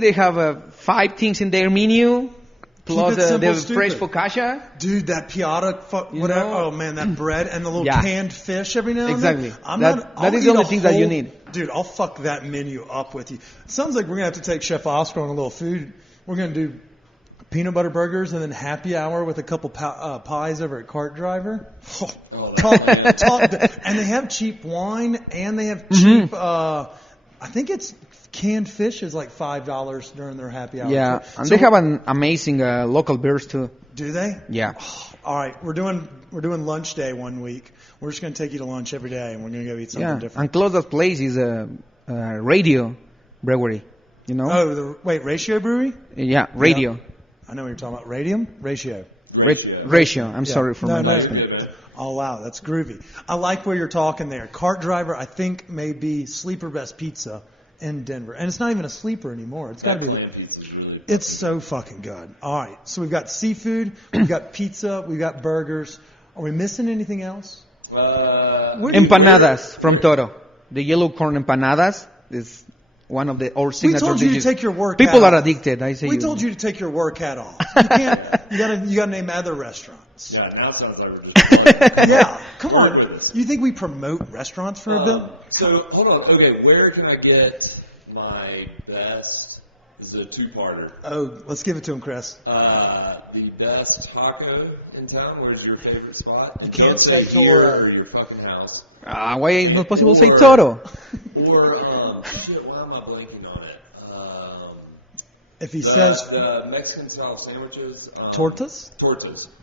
They have 5 things in their menu, plus the fresh focaccia. Dude, that piata, whatever. Oh man, that bread and the little canned fish every now and exactly. then. That is the only thing that you need. Dude, I'll fuck that menu up with you. Sounds like we're going to have to take Chef Oscar on a little food. We're going to do peanut butter burgers and then happy hour with a couple pies over at Cart Driver. And they have cheap wine and they have cheap, I think it's canned fish is like $5 during their happy hour. Yeah, and they have an amazing local beers too. Do they? Yeah. All right, we're doing lunch day one week. We're just going to take you to lunch every day, and we're going to go eat something different. And closest place is Radio Brewery. You know? Oh, Ratio Brewery? Yeah, Radio. Yeah. I know what you're talking about. Radium? Ratio. Ratio. I'm sorry for my last Oh, wow, that's groovy. I like where you're talking there. Cart Driver, I think, may be sleeper best pizza in Denver. And it's not even a sleeper anymore. It's got to be. Clam pizza's really it's so fucking good. All right, so we've got seafood, we've got pizza, we've got burgers. Are we missing anything else? Empanadas from Toro. The yellow corn empanadas is one of our signature dishes. We told you to take your work People hat are off. addicted. We told you to take your work hat off. You can't. You gotta name other restaurants. Yeah, now it sounds like we're just. Yeah, come on. You think we promote restaurants for a bit? So hold on. Okay, where can I get my best? This is a two-parter. Oh, let's give it to him, Chris. The best taco in town. Where's your favorite spot? You can't say Toro. Or your fucking house. Why is it not possible to say Toro? Or shit. Why am I blanking on it? If he says the Mexican style sandwiches. Tortas.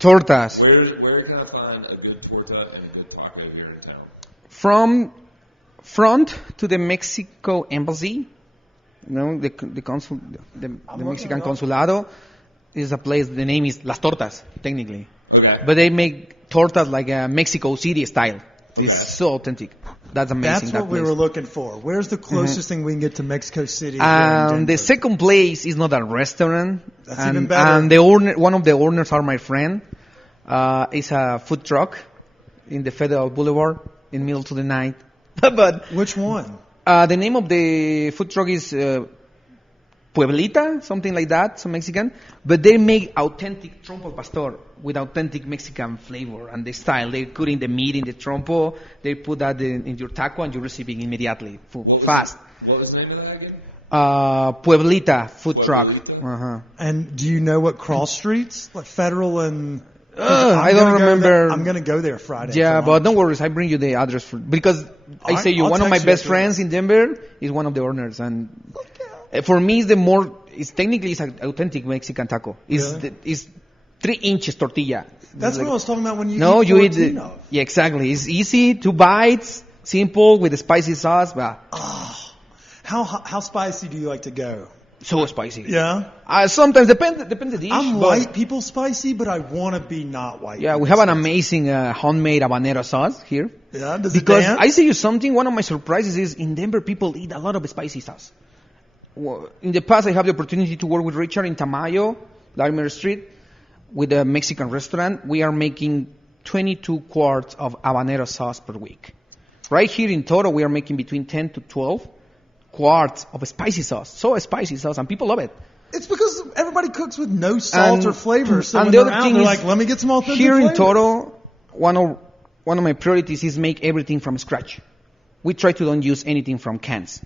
Tortas. Where can I find a good torta and a good taco here in town? From front to the Mexico embassy. The consul, the Mexican consulado is a place. The name is Las Tortas, technically. Okay. But they make tortas like a Mexico City style. It's so authentic. That's amazing. That's what we were looking for. Where's the closest thing we can get to Mexico City? The second place is not a restaurant. That's even better. And the owner, one of the owners are my friend. It's a food truck in the Federal Boulevard in middle to the night. But which one? The name of the food truck is Pueblita, something like that, some Mexican. But they make authentic trompo al pastor with authentic Mexican flavor and the style. They're cutting the meat in the trompo. They put that in your taco and you receive it immediately, fast. What was the name of that again? Pueblita food truck. And do you know what cross streets? Like Federal and... I don't remember. I'm going to go there Friday. Yeah, but don't worry. I bring you the address because one of my best friends in Denver is one of the owners, and for me, it's technically an authentic Mexican taco. It's 3 inches tortilla. That's what I was talking about when you eat Latino. Yeah, exactly. It's easy, 2 bites, simple with the spicy sauce. But how spicy do you like to go? So spicy. Yeah. Sometimes depends the dish. I'm white people spicy, but I want to be not white. Yeah, we have an amazing homemade habanero sauce here. Yeah, does because it dance? I say you something. One of my surprises is in Denver people eat a lot of spicy sauce. In the past, I have the opportunity to work with Richard in Tamayo, Larimer Street, with a Mexican restaurant. We are making 22 quarts of habanero sauce per week. Right here in Toro, we are making between 10 to 12 quarts of spicy sauce. So spicy sauce, and people love it. It's because everybody cooks with no salt or flavor. So and when the they're other out, thing they're is, like, let me get some authentic here flavor. in Toro, one of my priorities is make everything from scratch. We try to don't use anything from cans.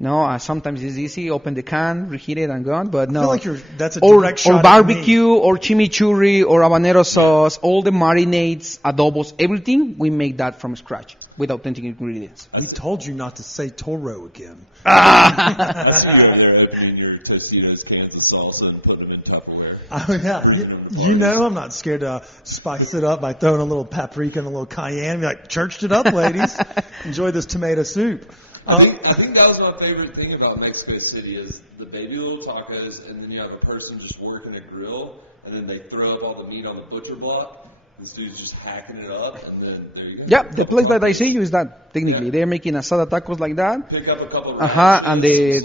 No, sometimes it's easy. Open the can, reheat it, and go on. But no, I feel like that's a direct shot or at barbecue, me. or chimichurri, or habanero sauce. All the marinades, adobos, everything we make that from scratch with authentic ingredients. We told you not to say Toro again. That's you over there opening your Tostitos cans of salsa and putting them in Tupperware. Oh yeah, you know I'm not scared to spice it up by throwing a little paprika and a little cayenne. Be like, churched it up, ladies. Enjoy this tomato soup. I think that was my favorite thing about Mexico City is the baby little tacos, and then you have a person just working a grill, and then they throw up all the meat on the butcher block. This dude's just hacking it up, and then there you go. Yeah, the place that I see you is that technically they're making asada tacos like that. Pick up a couple of and the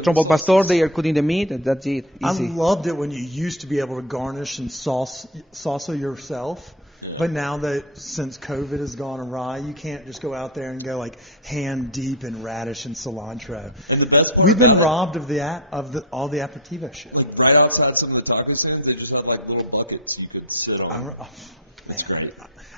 trompo al pastor, they are cutting the meat, and that's it. Easy. I loved it when you used to be able to garnish and salsa yourself. But now that since COVID has gone awry, you can't just go out there and go like hand deep in radish and cilantro. And the best part We've been about robbed of all the aperitivo shit. like right outside some of the taco stands, they just had like little buckets you could sit on. That's great.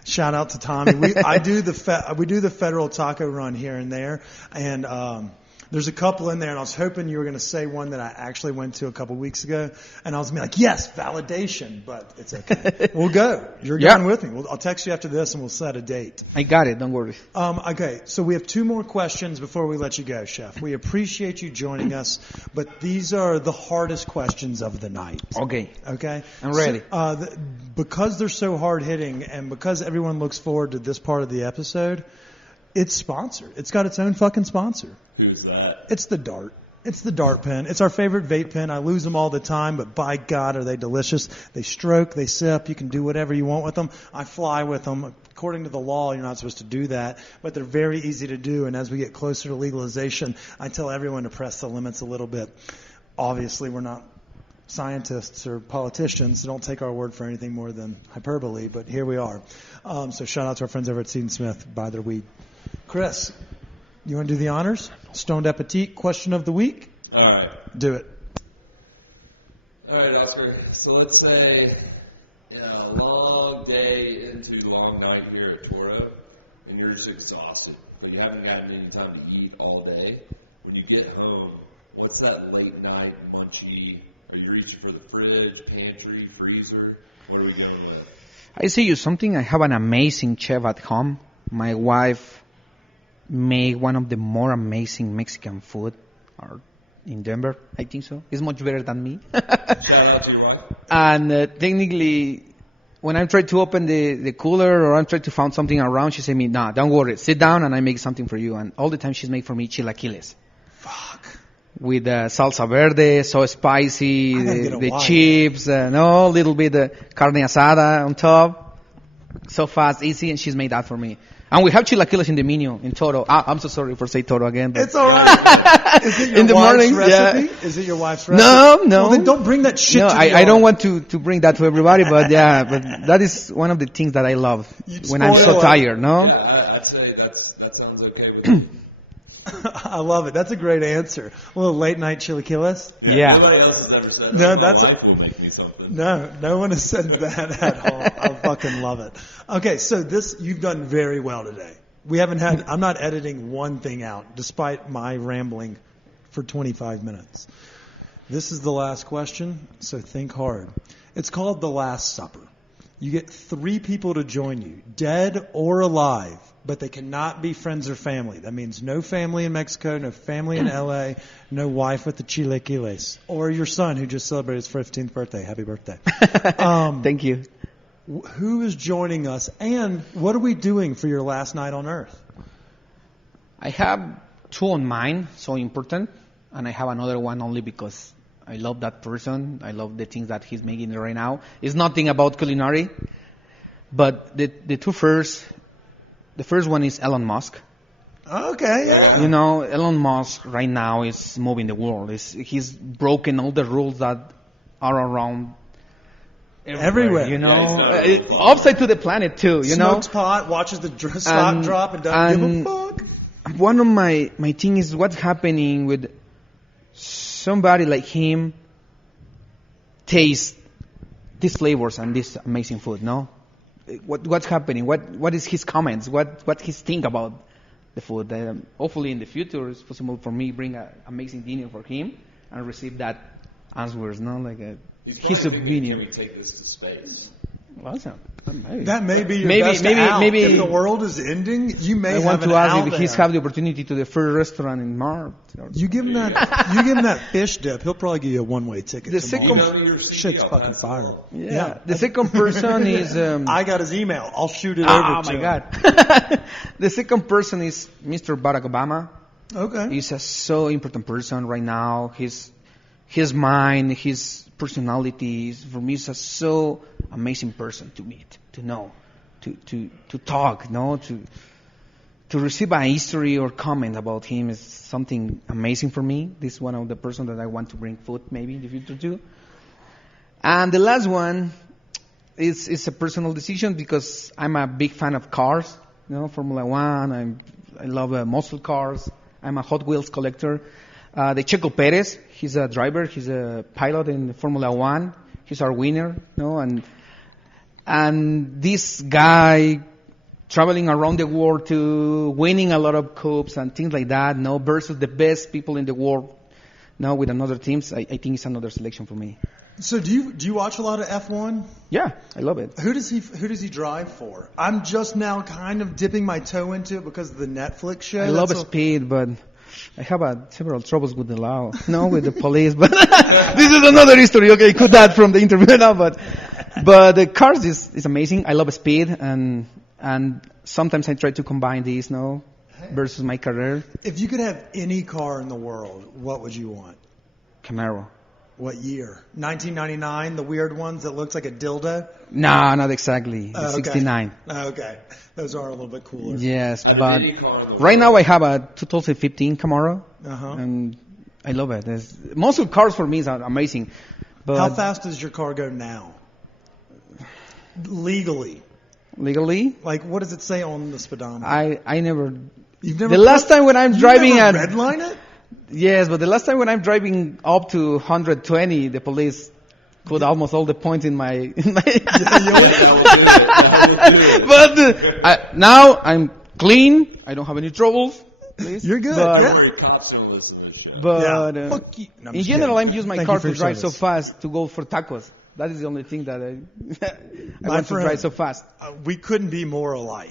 Shout out to Tommy. We do the federal taco run here and there, and there's a couple in there, and I was hoping you were going to say one that I actually went to a couple weeks ago, and I was going to be like, yes, validation, but it's okay. We'll go. You're going with me. I'll text you after this, and we'll set a date. I got it. Don't worry. Okay, so we have 2 more questions before we let you go, Chef. We appreciate you joining us, but these are the hardest questions of the night. Okay. Okay? I'm ready. So, because they're so hard-hitting, and because everyone looks forward to this part of the episode, it's sponsored. It's got its own fucking sponsor. Who's that? It's the Dart. It's the Dart pen. It's our favorite vape pen. I lose them all the time, but by God, are they delicious. They stroke, they sip. You can do whatever you want with them. I fly with them. According to the law, you're not supposed to do that, but they're very easy to do. And as we get closer to legalization, I tell everyone to press the limits a little bit. Obviously, we're not scientists or politicians, so don't take our word for anything more than hyperbole, but here we are. So shout out to our friends over at Seed & Smith. Buy their weed. Chris, you want to do the honors? Stoned Appetit, question of the week? All right. Do it. All right, Oscar. So let's say a long day into the long night here at Toro, and you're just exhausted, but you haven't gotten any time to eat all day. When you get home, what's that late night munchy? Are you reaching for the fridge, pantry, freezer? What are we going with? I say you something. I have an amazing chef at home. My wife made one of the more amazing Mexican food in Denver. I think so. It's much better than me. Shout out to your wife. And technically, when I try to open the cooler or I try to find something around, she say me, "Nah, don't worry. Sit down and I make something for you." And all the time she's made for me chilaquiles. Fuck. With salsa verde, so spicy, the wife. chips, little bit carne asada on top. So fast, easy, and she's made that for me. And we have chilaquiles in the menu in Toro. I'm so sorry for saying Toro again. But It's all right. Is it your in the wife's morning, recipe? yeah. Is it your wife's recipe? No. Well, then don't bring that shit No, to the I yard. don't want to bring that to everybody, but that is one of the things that I love You'd when I'm so spoil it. tired, no? Yeah, I'd say that sounds okay with me. I love it. That's a great answer. A little late night chilaquiles. Yeah. Nobody else has ever said No, that. that's My wife will make me something. No one has said that at all. I fucking love it. Okay, so you've done very well today. I'm not editing one thing out, despite my rambling for 25 minutes. This is the last question, so think hard. It's called The Last Supper. You get 3 people to join you, dead or alive, but they cannot be friends or family. That means no family in Mexico, no family in LA, no wife with the chilaquiles, or your son who just celebrated his 15th birthday. Happy birthday. Thank you. Who is joining us, and what are we doing for your last night on Earth? I have 2 on mine, so important, and I have another one only because I love that person. I love the things that he's making right now. It's nothing about culinary, but the 2 first, the first one is Elon Musk. Okay, yeah. You know, Elon Musk right now is moving the world. He's broken all the rules that are around everywhere. You know, upside to the planet too. You Smokes know, pot, watches the stock drop, and doesn't give a fuck. One of my thing is what's happening with somebody like him taste these flavors and this amazing food. No, what's happening? What is his comments? What his think about the food? Hopefully in the future it's possible for me bring an amazing dinner for him and receive that answers. No, like his opinion. Can we take this to space? Awesome. That may be your maybe, best maybe, out. maybe. If the world is ending, you may I have want an to ask out if he's there. have the opportunity to the first restaurant in Mars. You give him that fish dip, he'll probably give you a one-way ticket. The tomorrow. second- Shit's fucking fire. Yeah. The second person is. I got his email. I'll shoot it over Oh to my him. God. The second person is Mr. Barack Obama. Okay. He's a so important person right now. His mind, his personality, for me, is a so amazing person to meet, to know, to talk, no, to receive a history or comment about him is something amazing for me. This is one of the person that I want to bring food maybe in the future too. And the last one, it's a personal decision because I'm a big fan of cars. Formula One. I love muscle cars. I'm a Hot Wheels collector. The Checo Perez, he's a driver. He's a pilot in Formula One. He's our winner. And this guy traveling around the world to winning a lot of cups and things like that. Versus the best people in the world. With another teams, I think it's another selection for me. So do you watch a lot of F1? Yeah, I love it. Who does he drive for? I'm just now kind of dipping my toe into it because of the Netflix show. I love speed, but I have several troubles with the law. With the police. But this is another history. Okay, cut that from the interview now. But the cars is amazing. I love speed, and sometimes I try to combine these versus my career. If you could have any car in the world, what would you want? Camaro. What year? 1999, the weird ones that looks like a dildo? No, not exactly. 69. Okay. Those are a little bit cooler. Yes, but right now I have a 2015 Camaro, and I love it. Most of the cars for me are amazing. But how fast does your car go now? Legally? Like, what does it say on the speedometer? I never... You've never... The last time when I'm driving at... redline it? Yes, but the last time when I'm driving up to 120, the police put almost all the points in my... But now I'm clean. I don't have any troubles. Please. You're good. But, cops don't listen to this show. But fuck you. No, in general, I use my car to drive so fast to go for tacos. That is the only thing that I want to drive so fast. We couldn't be more alike.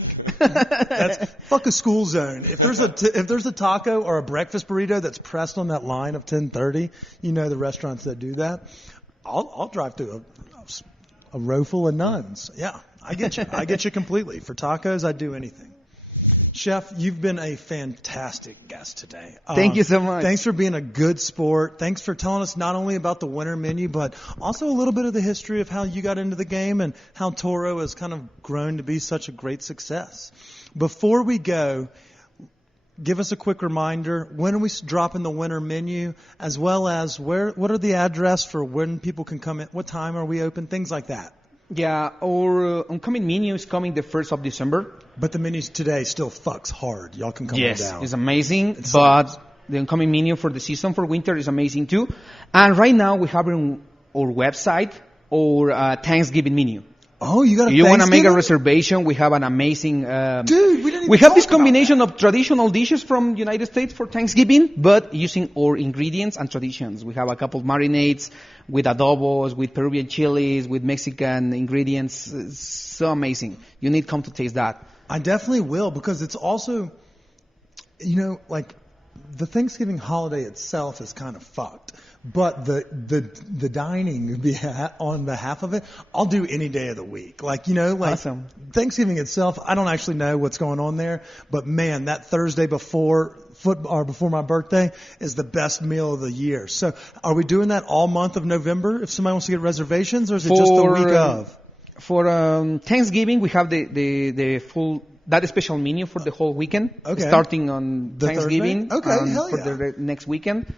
Fuck a school zone. If there's a taco or a breakfast burrito that's pressed on that line of 10:30, the restaurants that do that, I'll drive through a row full of nuns. Yeah, I get you. I get you completely. For tacos, I'd do anything. Chef, you've been a fantastic guest today. Thank you so much. Thanks for being a good sport. Thanks for telling us not only about the winter menu, but also a little bit of the history of how you got into the game and how Toro has kind of grown to be such a great success. Before we go, give us a quick reminder, when are we dropping the winter menu, as well as what are the address for when people can come in, what time are we open, things like that. Yeah, our oncoming menu is coming the 1st of December. But the menu today still fucks hard. Y'all can come down. Yes, it's amazing. But the oncoming menu for the season for winter is amazing too. And right now we have on our website our Thanksgiving menu. Oh, you got a If you want to make a reservation, we have an amazing... Dude, we have this combination of traditional dishes from United States for Thanksgiving, but using our ingredients and traditions. We have a couple of marinades with adobos, with Peruvian chilies, with Mexican ingredients. It's so amazing. You need to come to taste that. I definitely will, because it's also, like the Thanksgiving holiday itself is kind of fucked. But the dining on behalf of it, I'll do any day of the week. Awesome. Thanksgiving itself, I don't actually know what's going on there, but man, that Thursday before my birthday is the best meal of the year. So, are we doing that all month of November? If somebody wants to get reservations, or is it just the week of? For Thanksgiving, we have the full. That special menu for the whole weekend, starting on the Thanksgiving, for the next weekend.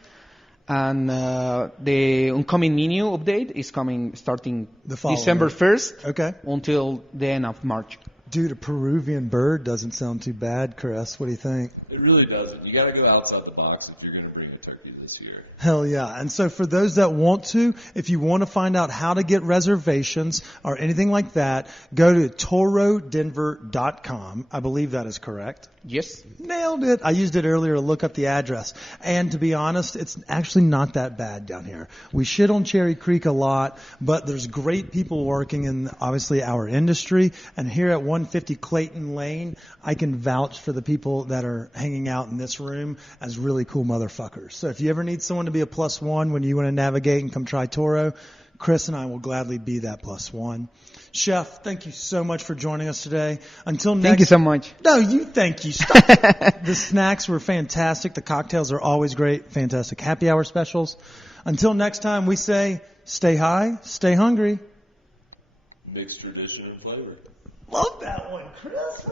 And the oncoming menu update is coming starting December 1st until the end of March. Dude, a Peruvian bird doesn't sound too bad, Chris. What do you think? It really doesn't. You got to go outside the box if you're going to bring a turkey this year. Hell yeah. And so for those that want to, if you want to find out how to get reservations or anything like that, go to torodenver.com. I believe that is correct. Yes. Nailed it. I used it earlier to look up the address. And to be honest, it's actually not that bad down here. We shit on Cherry Creek a lot, but there's great people working in, obviously, our industry. And here at 150 Clayton Lane, I can vouch for the people that are hanging out in this room as really cool motherfuckers. So if you ever need someone to be a plus one when you want to navigate and come try Toro, Chris and I will gladly be that plus one. Chef, thank you so much for joining us today. Until next... Thank you so much. No, thank you. Stop. The snacks were fantastic. The cocktails are always great. Fantastic happy hour specials. Until next time, we say, stay high, stay hungry. Mixed tradition and flavor. Love that one, Chris.